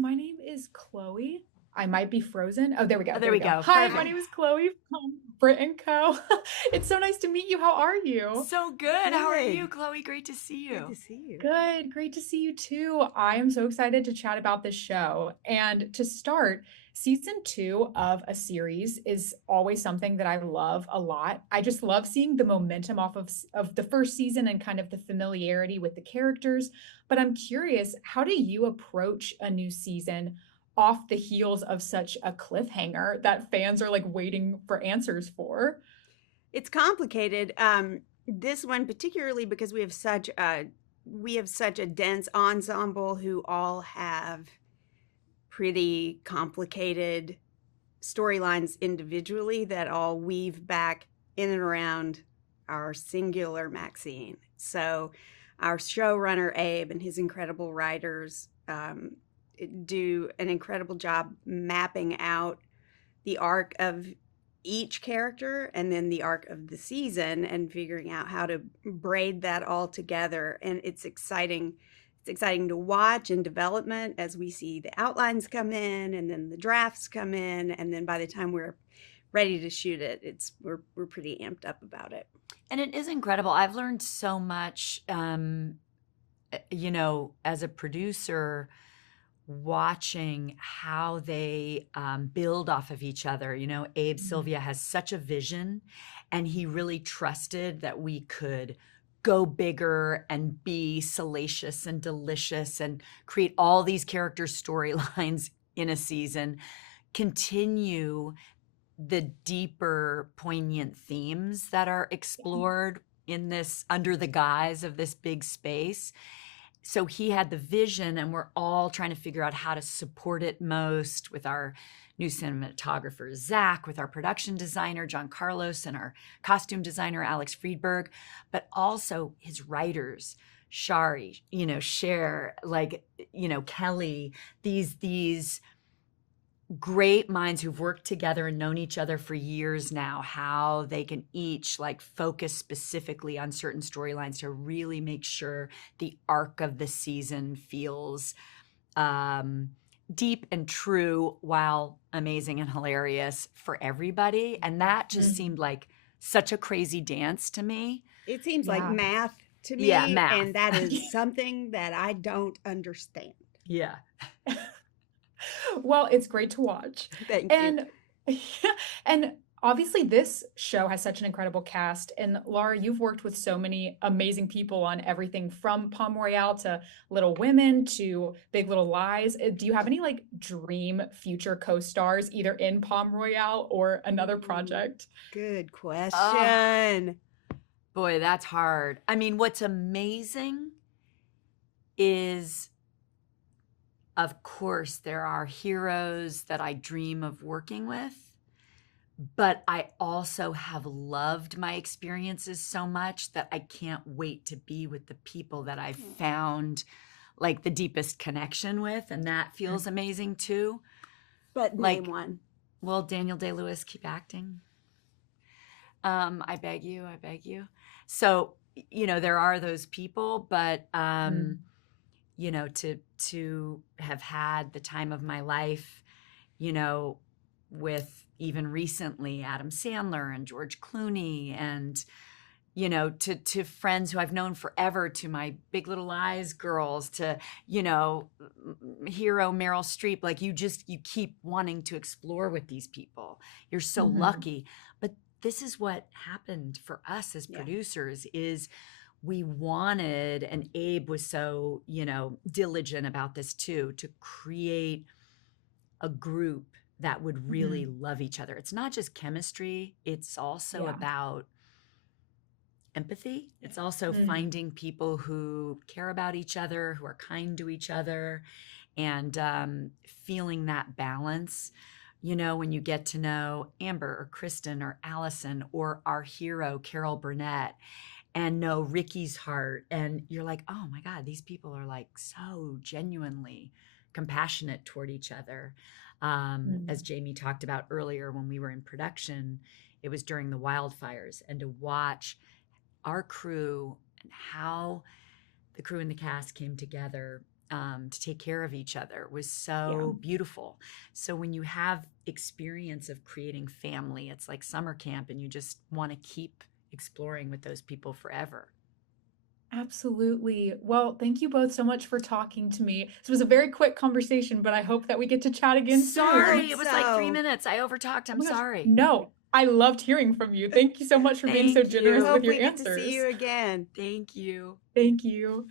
my name is Chloe. I might be frozen. Oh, there we go. Oh, there we go. Hi, Perfect. my name is Chloe from Brit+Co. It's so nice to meet you. How are you? So good. How are you, Good. Chloe? Great to see Good to you. see you. Good. Great to see you too. I am so excited to chat about this show. And to start, season two of a series is always something that I love a lot. I just love seeing the momentum off of the first season and kind of the familiarity with the characters. But I'm curious, how do you approach a new season off the heels of such a cliffhanger that fans are like waiting for answers for? It's complicated. This one particularly because we have such a dense ensemble who all have pretty complicated storylines individually that all weave back in and around our singular Maxine. So our showrunner Abe and his incredible writers do an incredible job mapping out the arc of each character and then the arc of the season and figuring out how to braid that all together. And it's exciting. It's exciting to watch in development as we see the outlines come in and then the drafts come in. And then by the time we're ready to shoot it, we're pretty amped up about it. And it is incredible. I've learned so much, as a producer, watching how they build off of each other. Abe Sylvia has such a vision, and he really trusted that we could go bigger and be salacious and delicious and create all these character storylines in a season, continue the deeper, poignant themes that are explored in this under the guise of this big space. So he had the vision, and we're all trying to figure out how to support it most with our new cinematographer, Zach, with our production designer, John Carlos, and our costume designer, Alex Friedberg, but also his writers, Shari, Cher, Kelly, these great minds who've worked together and known each other for years now, how they can each focus specifically on certain storylines to really make sure the arc of the season feels deep and true while amazing and hilarious for everybody. And that just seemed like such a crazy dance to me. It seems like Yeah. math to me. Yeah, math. And that is something that I don't understand. Yeah. Well, it's great to watch. Thank you. And and obviously this show has such an incredible cast. And Laura, you've worked with so many amazing people on everything from Palm Royale to Little Women to Big Little Lies. Do you have any dream future co-stars either in Palm Royale or another project? Good question. Boy, that's hard. I mean, what's amazing is, of course, there are heroes that I dream of working with, but I also have loved my experiences so much that I can't wait to be with the people that I found the deepest connection with, and that feels amazing too. But name one. Well, Daniel Day-Lewis, keep acting. I beg you. So, there are those people, but to have had the time of my life, with even recently Adam Sandler and George Clooney and, to friends who I've known forever, to my Big Little Lies girls, to, hero Meryl Streep, you keep wanting to explore with these people. You're so lucky. But this is what happened for us as producers is we wanted, and Abe was so, diligent about this too, to create a group that would really love each other. It's not just chemistry. It's also about empathy. It's also finding people who care about each other, who are kind to each other, and feeling that balance. When you get to know Amber or Kristen or Allison or our hero, Carol Burnett, and know Ricky's heart, and you're like, oh my God, these people are so genuinely compassionate toward each other. As Jamie talked about earlier when we were in production, it was during the wildfires, and to watch our crew and how the crew and the cast came together to take care of each other was so beautiful. So when you have experience of creating family, it's like summer camp, and you just want to keep exploring with those people forever. Absolutely. Well, thank you both so much for talking to me. This was a very quick conversation, but I hope that we get to chat again soon. Sorry, it was like 3 minutes. I overtalked. Oh I'm my gosh. sorry. No, I loved hearing from you. Thank you so much for being so Thank generous you. with Hope your we get to answers. see you again. Thank you. Thank you.